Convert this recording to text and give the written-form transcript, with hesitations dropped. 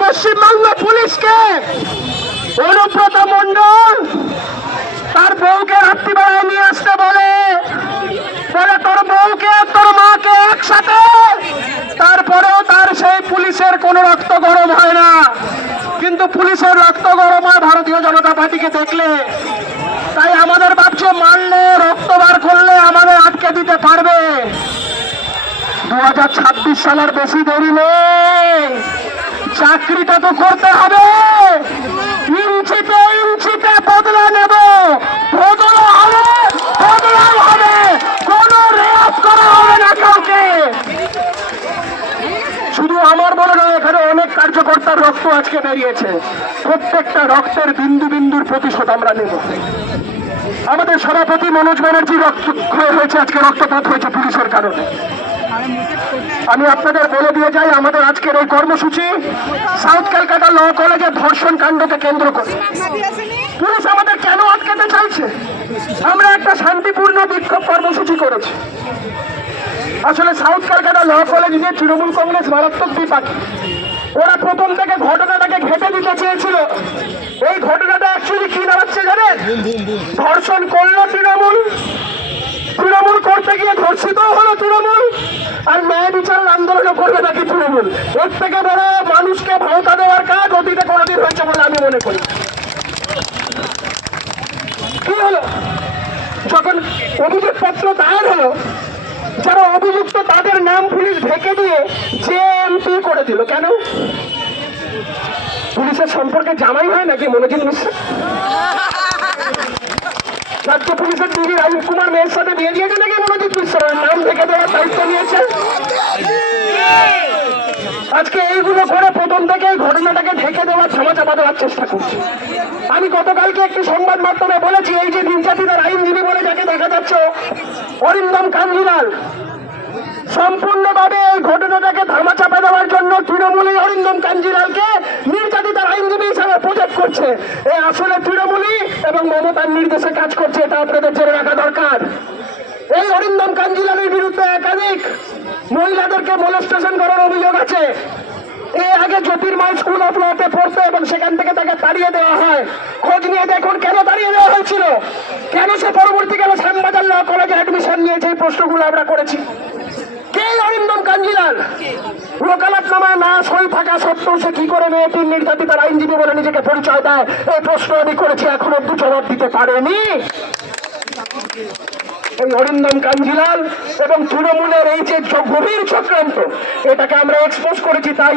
পশ্চিমবঙ্গ পুলিশকে অনুব্রত মণ্ডল তার বউকে রাত্রিবেলায় নিয়ে আসতে বলে তোর বউকে তোর মাকে একসাথে, তারপরেও তার সেই পুলিশের কোনো রক্ত গরম হয় না। কিন্তু পুলিশের রক্ত গরম হয় ভারতীয় জনতা পার্টিকে দেখলে। তাই আমাদের ভাবছে মারলে রক্ত বার করলে আমাদের আটকে দিতে পারবে। 2026 সালের বেশি দেরি নেই, চাকরিটা তো করতে হবে। ইঞ্চিতে ইঞ্চিতে বদলা নেব, বদলা হবে, বদলাই হবে, কোনো রেয়াত করা হবে না কাউকে। শুধু আমার বলে নয়, এখানে অনেক কার্যকর্তার রক্ত আজকে বেরিয়েছে। প্রত্যেকটা রক্তের বিন্দু বিন্দুর প্রতিশোধ আমরা নেব। আমাদের সভাপতি মনোজ ব্যানার্জি রক্তক্ষয় হয়েছে, আজকে রক্তপাত হয়েছে পুলিশের কারণে। আমি আপনাদের বলে দিয়ে যাই, আমাদের আজকের এই কর্মসূচি সাউথ ক্যালকাটা ল কলেজে ধর্ষণ কাণ্ডকে কেন্দ্র করে। পুলিশ আমাদের কেন আটকাতে চাইছে? আমরা একটা শান্তিপূর্ণ বিক্ষোভ কর্মসূচি করেছি। আসলে সাউথ ক্যালকাটা ল কলেজ নিয়ে তৃণমূল কংগ্রেস মারাত্মক বিপাকী। ওরা প্রথম থেকে ঘটনাটাকে ঘেঁটে দিতে চেয়েছিল। এই ঘটনাটা অ্যাকচুয়ালি কি দাঁড়াচ্ছে জানেন? ধর্ষণ করলো তৃণমূল, তৃণমূল করতে গিয়ে ধর্ষিত হলো তৃণমূল, আর ন্যায় বিচারের আন্দোলনও করবে নাকি তৃণমূল। এর থেকে বড় মানুষকে ভাওতা দেওয়ার কাজ অতীতে কোনোদিন হয়েছে বলে আমি মনে করি। কি হলো? যখন অভিযোগপত্র দায়ের হলো, যারা অভিযুক্ত তাদের নাম পুলিশ ঢেকে দিয়ে জেএমপি করে দিল। কেন? পুলিশের সম্পর্কে জামাই হয় নাকি মনোজিৎ মিশ্র? রাজ্য পুলিশের ডিজি রাজীব কুমার মেয়ের সাথে বিয়ে দিয়েছে নাকি মনোজিৎ মিশ্র? নাম ঢেকে দেওয়ার দায়িত্ব নিয়েছে। আজকে এইগুলো করে প্রথম থেকে ঘটনাটাকে ঢেকে দেওয়ার ধামাচাপা দেওয়ার চেষ্টা করছে। আমি গতকালকে একটি সংবাদ মাধ্যমে বলেছি, এই যে নির্যাতিতার আইনজীবী বলে যাকে দেখা যাচ্ছে অরিন্দম কাঞ্জিলাল, সম্পূর্ণভাবে এই ঘটনাটাকে ধামাচাপা দেওয়ার জন্য তৃণমূলী অরিন্দম কাঞ্জিলালকে নির্যাতিতার আইনজীবী হিসাবে প্রজেক্ট করছে। এই আসলে তৃণমূলী এবং মমতার নির্দেশে কাজ করছে, এটা আপনাদের জেনে রাখা দরকার। এই অরিন্দম কাঞ্জিলালের বিরুদ্ধে একাধিক মহিলাদেরকে মোলেস্টেশন করার অভিযোগ আছে। এর আগে জ্যোতির্ময় স্কুল অফ লতে পড়তো এবং সেখান থেকে তাকে তাড়িয়ে দেওয়া হয়। খোঁজ নিয়ে দেখুন কেন তাড়িয়ে দেওয়া হয়েছিল, কেন সে পরবর্তীকালে শ্যামবাজার ল কলেজে অ্যাডমিশন নিয়েছে, এই প্রশ্নগুলো আমরা করেছি। কে অরিন্দম কাঞ্জিলাল? ওকালতনামায় না সই থাকা সত্ত্বেও সে কি করে মেয়েটির নির্যাতিতার আইনজীবী বলে নিজেকে পরিচয় দেয়? এই প্রশ্ন আমি করেছি, এখনো অব্দি জবাব দিতে পারেনি। এই অরিন্দম কাঞ্জিলাল এবং তৃণমূলের এই যে গভীর চক্রান্ত, এটাকে আমরা এক্সপোজ করেছি। তাই